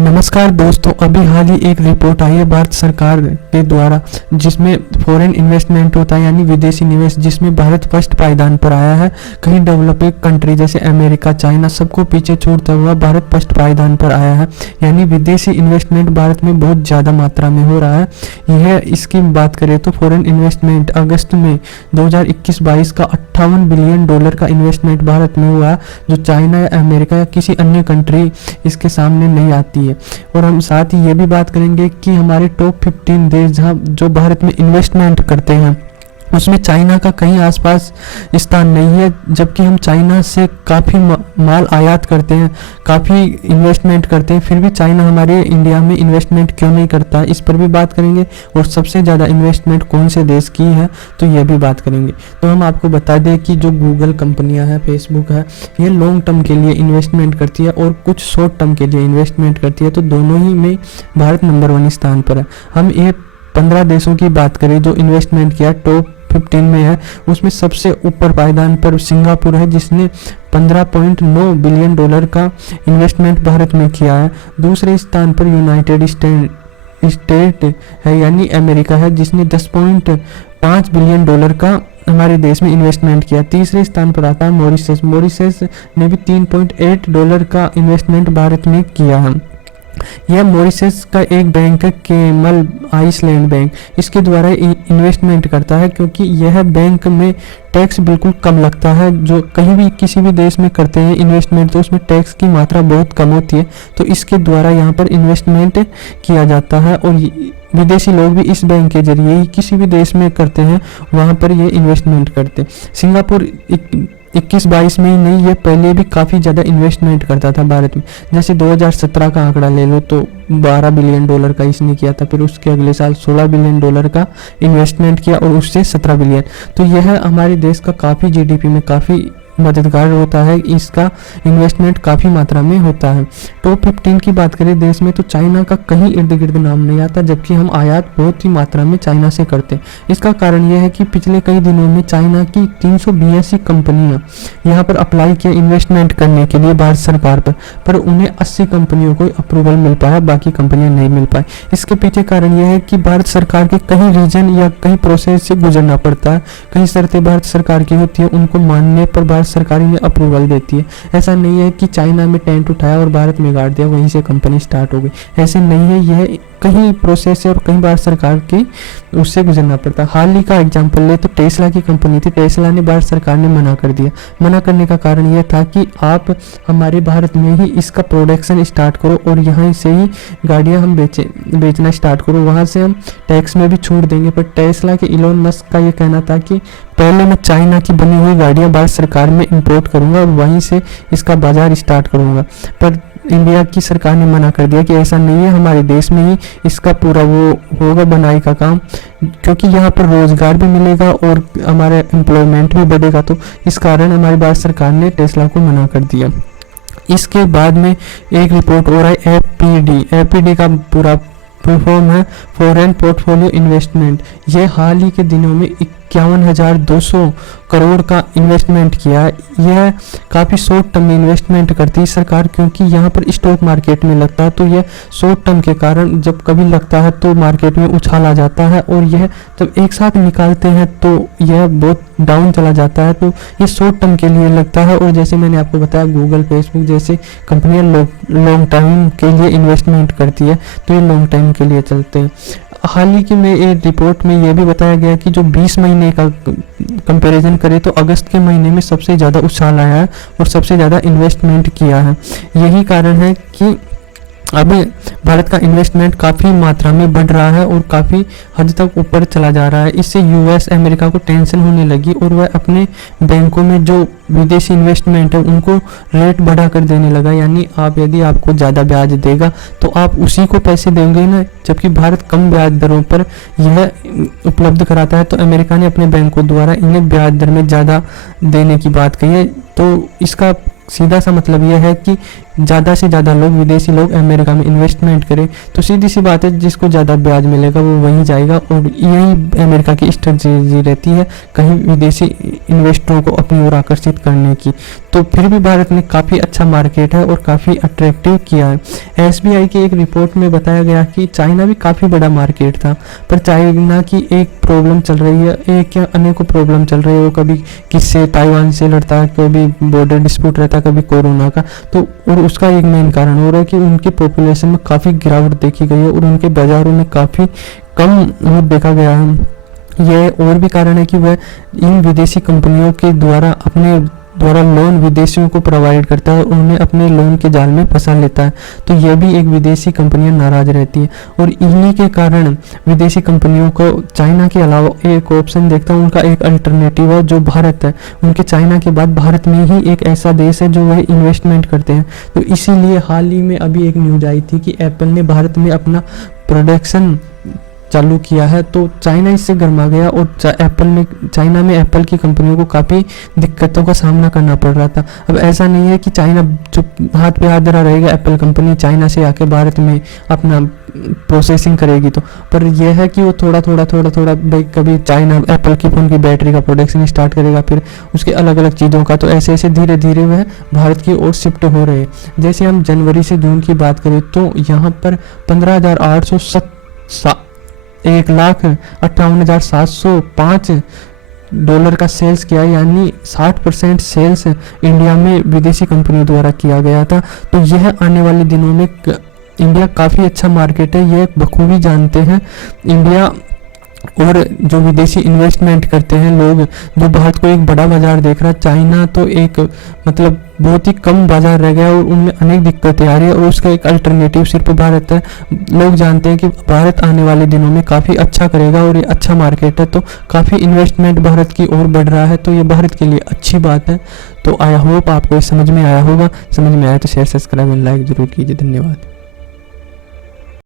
नमस्कार दोस्तों, अभी हाल ही एक रिपोर्ट आई है भारत सरकार के द्वारा जिसमें फॉरेन इन्वेस्टमेंट होता है यानी विदेशी निवेश, जिसमें भारत फर्स्ट पायदान पर आया है। कहीं डेवलपिंग कंट्री जैसे अमेरिका, चाइना सबको पीछे छोड़ता हुआ भारत फर्स्ट पायदान पर आया है। यानी विदेशी इन्वेस्टमेंट भारत में बहुत ज़्यादा मात्रा में हो रहा है। यह इसकी बात करें तो फॉरेन इन्वेस्टमेंट अगस्त में 2021-22 का $58 बिलियन का इन्वेस्टमेंट भारत में हुआ, जो चाइना या अमेरिका या किसी अन्य कंट्री इसके सामने नहीं आती है। और हम साथ ही ये भी बात करेंगे कि हमारे टॉप 15 देश जहां जो भारत में इन्वेस्टमेंट करते हैं उसमें चाइना का कहीं आसपास स्थान नहीं है, जबकि हम चाइना से काफ़ी माल आयात करते हैं, काफ़ी इन्वेस्टमेंट करते हैं, फिर भी चाइना हमारे इंडिया में इन्वेस्टमेंट क्यों नहीं करता, इस पर भी बात करेंगे। और सबसे ज़्यादा इन्वेस्टमेंट कौन से देश की है तो ये भी बात करेंगे। तो हम आपको बता दें कि जो गूगल कंपनियां हैं, फेसबुक है, ये लॉन्ग टर्म के लिए इन्वेस्टमेंट करती है और कुछ शॉर्ट टर्म के लिए इन्वेस्टमेंट करती है। तो दोनों ही में भारत नंबर 1 स्थान पर है। हम ये 15 देशों की बात करें जो इन्वेस्टमेंट किया टॉप 15 में है, उसमें सबसे ऊपर पायदान पर सिंगापुर है जिसने $15.9 बिलियन का इन्वेस्टमेंट भारत में किया है। दूसरे स्थान पर यूनाइटेड स्टेट है यानी अमेरिका है, जिसने $10.5 बिलियन का हमारे देश में इन्वेस्टमेंट किया। तीसरे स्थान पर आता है मॉरिशस ने भी $3.8 का इन्वेस्टमेंट भारत में किया है। यह मॉरिशस का एक बैंक है, केमल आइसलैंड बैंक, इसके द्वारा इन्वेस्टमेंट करता है, क्योंकि यह बैंक में टैक्स बिल्कुल कम लगता है। जो कहीं भी किसी भी देश में करते हैं इन्वेस्टमेंट तो उसमें टैक्स की मात्रा बहुत कम होती है, तो इसके द्वारा यहाँ पर इन्वेस्टमेंट किया जाता है। और विदेशी लोग भी इस बैंक के जरिए ही किसी भी देश में करते हैं, वहाँ पर ये इन्वेस्टमेंट करते हैं। सिंगापुर 21-22 में ही नहीं, ये पहले भी काफ़ी ज़्यादा इन्वेस्टमेंट करता था भारत में। जैसे 2017 का आंकड़ा ले लो तो $12 बिलियन का इसने किया था, फिर उसके अगले साल $16 बिलियन का इन्वेस्टमेंट किया और उससे 17 बिलियन। तो यह हमारे देश का काफ़ी जीडीपी में काफ़ी मददगार होता है, इसका इन्वेस्टमेंट काफ़ी मात्रा में होता है। टॉप 15 की बात करें देश में तो चाइना का कहीं इर्द गिर्द नाम नहीं आता, जबकि हम आयात बहुत ही मात्रा में चाइना से करते हैं। इसका कारण यह है कि पिछले कई दिनों में चाइना की 382 कंपनियां यहाँ पर अप्लाई किया इन्वेस्टमेंट करने के लिए भारत सरकार पर उन्हें 80 कंपनियों को अप्रूवल मिल पाया, बाकी कंपनियां नहीं मिल पाई। इसके पीछे कारण यह है कि भारत सरकार के कहीं रीजन या कहीं प्रोसेस से गुजरना पड़ता है, कहीं शर्तें भारत सरकार की होती है, उनको मानने पर भारत सरकार ने अप्रूवल देती है। ऐसा नहीं है कि चाइना में टेंट उठाया और भारत में गाड़ दिया, वहीं से कंपनी स्टार्ट हो गई, ऐसे नहीं है। यह कहीं प्रोसेस है और कहीं भारत सरकार की उससे गुजरना पड़ता है। हाल ही का एग्जांपल ले तो टेस्ला की कंपनी थी, टेस्ला ने भारत सरकार ने मना कर दिया। मना करने का कारण यह था कि आप हमारे भारत में ही इसका प्रोडक्शन स्टार्ट करो और यहाँ से ही गाड़ियाँ हम बेचना स्टार्ट करो, वहाँ से हम टैक्स में भी छूट देंगे। पर टेस्ला के इलोन मस्क का ये कहना था कि पहले मैं चाइना की बनी हुई गाड़ियाँ भारत सरकार में इंपोर्ट करूँगा और वहीं से इसका बाजार स्टार्ट करूँगा। पर इंडिया की सरकार ने मना कर दिया कि ऐसा नहीं है, हमारे देश में ही इसका पूरा वो होगा बनाई का काम, क्योंकि यहाँ पर रोजगार भी मिलेगा और हमारा एम्प्लॉयमेंट भी बढ़ेगा। तो इस कारण हमारी भारत सरकार ने टेस्ला को मना कर दिया। इसके बाद में एक रिपोर्ट हो रहा है एफपीडी का पूरा फुल फॉर्म है फॉरेन पोर्टफोलियो इन्वेस्टमेंट। ये हाल ही के दिनों में 51,200 करोड़ का इन्वेस्टमेंट किया है। यह काफ़ी शॉर्ट टर्म में इन्वेस्टमेंट करती है सरकार, क्योंकि यहाँ पर स्टॉक मार्केट में लगता है, तो यह शॉर्ट टर्म के कारण जब कभी लगता है तो मार्केट में उछाल आ जाता है, और यह जब एक साथ निकालते हैं तो यह बहुत डाउन चला जाता है। तो ये शॉर्ट टर्म के लिए लगता है। और जैसे मैंने आपको बताया गूगल, फेसबुक जैसे कंपनियाँ लॉन्ग टाइम के लिए इन्वेस्टमेंट करती है, तो ये लॉन्ग टाइम के लिए चलते हैं। हाल ही की में एक रिपोर्ट में यह भी बताया गया कि जो 20 महीने का कंपैरिजन करें तो अगस्त के महीने में सबसे ज़्यादा उछाल आया है और सबसे ज़्यादा इन्वेस्टमेंट किया है। यही कारण है कि अब भारत का इन्वेस्टमेंट काफ़ी मात्रा में बढ़ रहा है और काफ़ी हद तक ऊपर चला जा रहा है। इससे यूएस अमेरिका को टेंशन होने लगी और वह अपने बैंकों में जो विदेशी इन्वेस्टमेंट है उनको रेट बढ़ा कर देने लगा। यानी आप यदि आपको ज़्यादा ब्याज देगा तो आप उसी को पैसे देंगे ना, जबकि भारत कम ब्याज दरों पर यह उपलब्ध कराता है। तो अमेरिका ने अपने बैंकों द्वारा इन्हें ब्याज दर में ज़्यादा देने की बात कही है। तो इसका सीधा सा मतलब यह है कि ज़्यादा से ज़्यादा लोग, विदेशी लोग अमेरिका में इन्वेस्टमेंट करें, तो सीधी सी बात है जिसको ज़्यादा ब्याज मिलेगा वो वहीं जाएगा। और यही अमेरिका की स्ट्रेटजी रहती है कहीं विदेशी इन्वेस्टरों को अपनी ओर आकर्षित करने की। तो फिर भी भारत ने काफ़ी अच्छा मार्केट है और काफ़ी अट्रैक्टिव किया है। एसबीआई की एक रिपोर्ट में बताया गया कि चाइना भी काफ़ी बड़ा मार्केट था, पर चाइना की एक प्रॉब्लम चल रही है, एक क्या अनेकों प्रॉब्लम चल रही है। वो कभी किससे ताइवान से लड़ता है, कभी बॉर्डर डिस्प्यूट रहता है, कभी कोरोना का। तो और उसका एक मेन कारण हो रहा है कि उनकी पॉपुलेशन में काफ़ी गिरावट देखी गई है और उनके बाज़ारों में काफ़ी कम वो देखा गया है। यह और भी कारण है कि वह इन विदेशी कंपनियों के द्वारा अपने द्वारा लोन विदेशियों को प्रोवाइड करता है और उन्हें अपने लोन के जाल में फंसा लेता है। तो यह भी एक विदेशी कंपनियां नाराज रहती है और इन्हीं के कारण विदेशी कंपनियों को चाइना के अलावा एक ऑप्शन देखता हूँ, उनका एक अल्टरनेटिव है जो भारत है। उनके चाइना के बाद भारत में ही एक ऐसा देश है जो वह इन्वेस्टमेंट करते हैं। तो इसीलिए हाल ही में अभी एक न्यूज आई थी कि एप्पल ने भारत में अपना प्रोडक्शन चालू किया है। तो चाइना इससे गर्मा गया और चाइना में एप्पल की कंपनियों को काफ़ी दिक्कतों का सामना करना पड़ रहा था। अब ऐसा नहीं है कि चाइना चुप हाथ पे हाथ धरा रहेगा, एप्पल कंपनी चाइना से आके भारत में अपना प्रोसेसिंग करेगी। तो पर यह है कि वो थोड़ा थोड़ा भाई कभी चाइना एप्पल की फ़ोन की बैटरी का प्रोडक्शन स्टार्ट करेगा, फिर उसके अलग अलग चीज़ों का। तो ऐसे ऐसे धीरे धीरे वह भारत की ओर शिफ्ट हो रहे हैं। जैसे हम जनवरी से जून की बात करें तो यहाँ पर 1,58,705 डॉलर का सेल्स किया, यानी 60% सेल्स इंडिया में विदेशी कंपनियों द्वारा किया गया था। तो यह आने वाले दिनों में इंडिया काफ़ी अच्छा मार्केट है, यह बखूबी जानते हैं इंडिया। और जो विदेशी इन्वेस्टमेंट करते हैं लोग, जो भारत को एक बड़ा बाजार देख रहा है, चाइना तो एक मतलब बहुत ही कम बाजार रह गया और उनमें अनेक दिक्कतें आ रही है और उसका एक अल्टरनेटिव सिर्फ भारत है। लोग जानते हैं कि भारत आने वाले दिनों में काफ़ी अच्छा करेगा और ये अच्छा मार्केट है, तो काफ़ी इन्वेस्टमेंट भारत की ओर बढ़ रहा है। तो ये भारत के लिए अच्छी बात है। तो आई होप आपको समझ में आया होगा। समझ में आया तो शेयर, सब्सक्राइब और लाइक ज़रूर कीजिए। धन्यवाद।